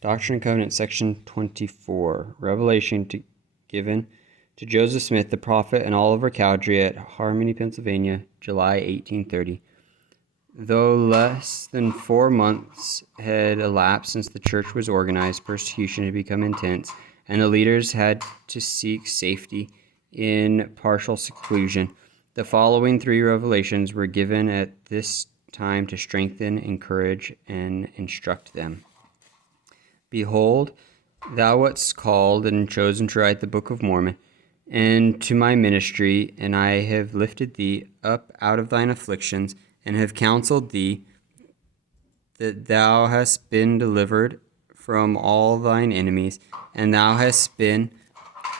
Doctrine and Covenants, section 24. Revelation given to Joseph Smith, the prophet, and Oliver Cowdery at Harmony, Pennsylvania, July 1830. Though less than 4 months had elapsed since the church was organized, persecution had become intense, and the leaders had to seek safety in partial seclusion. The following 3 revelations were given at this time to strengthen, encourage, and instruct them. Behold, thou wast called and chosen to write the Book of Mormon, and to my ministry, and I have lifted thee up out of thine afflictions, and have counseled thee that thou hast been delivered from all thine enemies, and thou hast been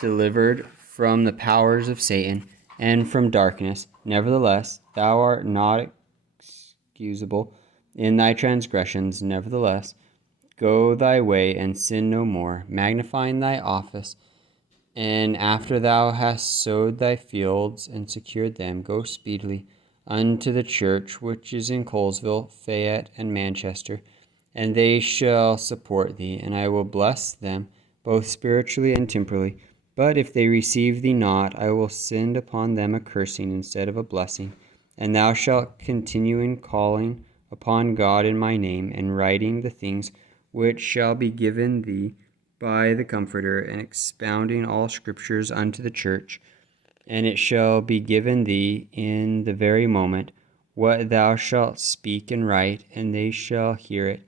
delivered from the powers of Satan and from darkness. Nevertheless, thou art not excusable in thy transgressions. Nevertheless, go thy way and sin no more, magnifying thy office. And after thou hast sowed thy fields and secured them, go speedily unto the church which is in Colesville, Fayette, and Manchester, and they shall support thee, and I will bless them both spiritually and temporally. But if they receive thee not, I will send upon them a cursing instead of a blessing. And thou shalt continue in calling upon God in my name, and writing the things which shall be given thee by the Comforter, and expounding all scriptures unto the church. And it shall be given thee in the very moment what thou shalt speak and write, and they shall hear it.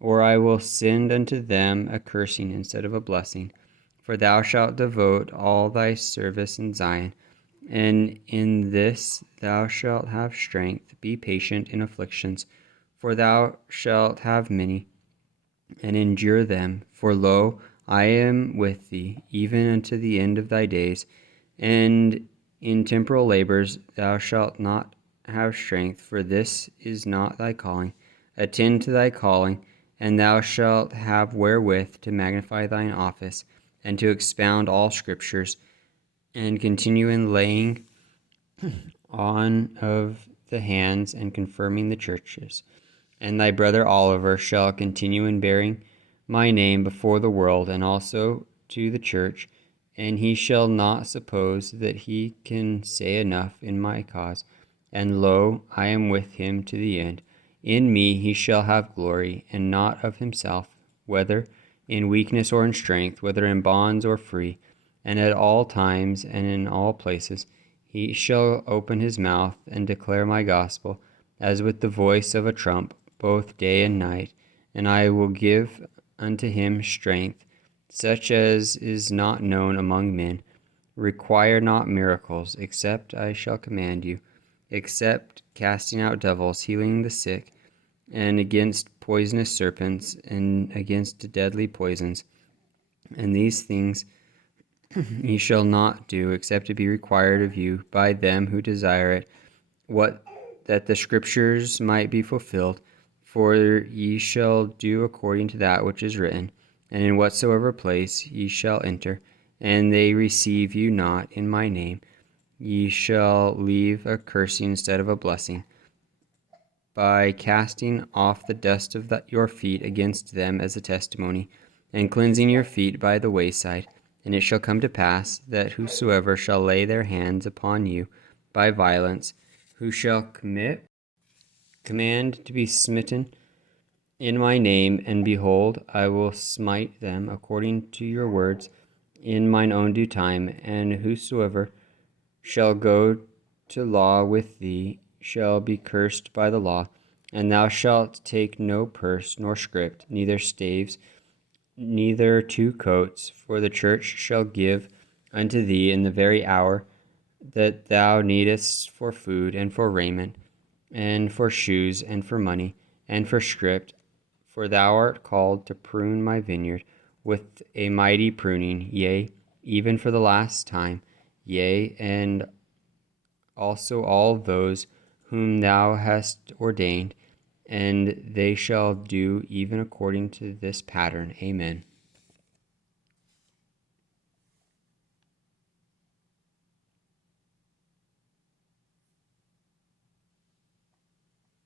Or I will send unto them a cursing instead of a blessing. For thou shalt devote all thy service in Zion, and in this thou shalt have strength. Be patient in afflictions, for thou shalt have many, and endure them. For lo, I am with thee, even unto the end of thy days. And in temporal labors thou shalt not have strength, for this is not thy calling. Attend to thy calling, and thou shalt have wherewith to magnify thine office, and to expound all scriptures, and continue in laying on of the hands and confirming the churches. And thy brother Oliver shall continue in bearing my name before the world, and also to the church, and he shall not suppose that he can say enough in my cause. And lo, I am with him to the end. In me he shall have glory, and not of himself, whether in weakness or in strength, whether in bonds or free. And at all times and in all places he shall open his mouth and declare my gospel, as with the voice of a trump, both day and night. And I will give unto him strength, such as is not known among men. Require not miracles, except I shall command you, except casting out devils, healing the sick, and against poisonous serpents, and against deadly poisons. And these things ye shall not do, except it be required of you by them who desire it, that the scriptures might be fulfilled. For ye shall do according to that which is written. And in whatsoever place ye shall enter, and they receive you not in my name, ye shall leave a cursing instead of a blessing, by casting off the dust of your feet against them as a testimony, and cleansing your feet by the wayside. And it shall come to pass, that whosoever shall lay their hands upon you by violence, who shall command to be smitten in my name, and behold, I will smite them according to your words in mine own due time. And whosoever shall go to law with thee shall be cursed by the law. And thou shalt take no purse, nor scrip, neither staves, neither 2 coats, for the church shall give unto thee in the very hour that thou needest for food, and for raiment, and for shoes, and for money, and for scrip. For thou art called to prune my vineyard with a mighty pruning, yea, even for the last time, yea, and also all those whom thou hast ordained, and they shall do even according to this pattern. Amen.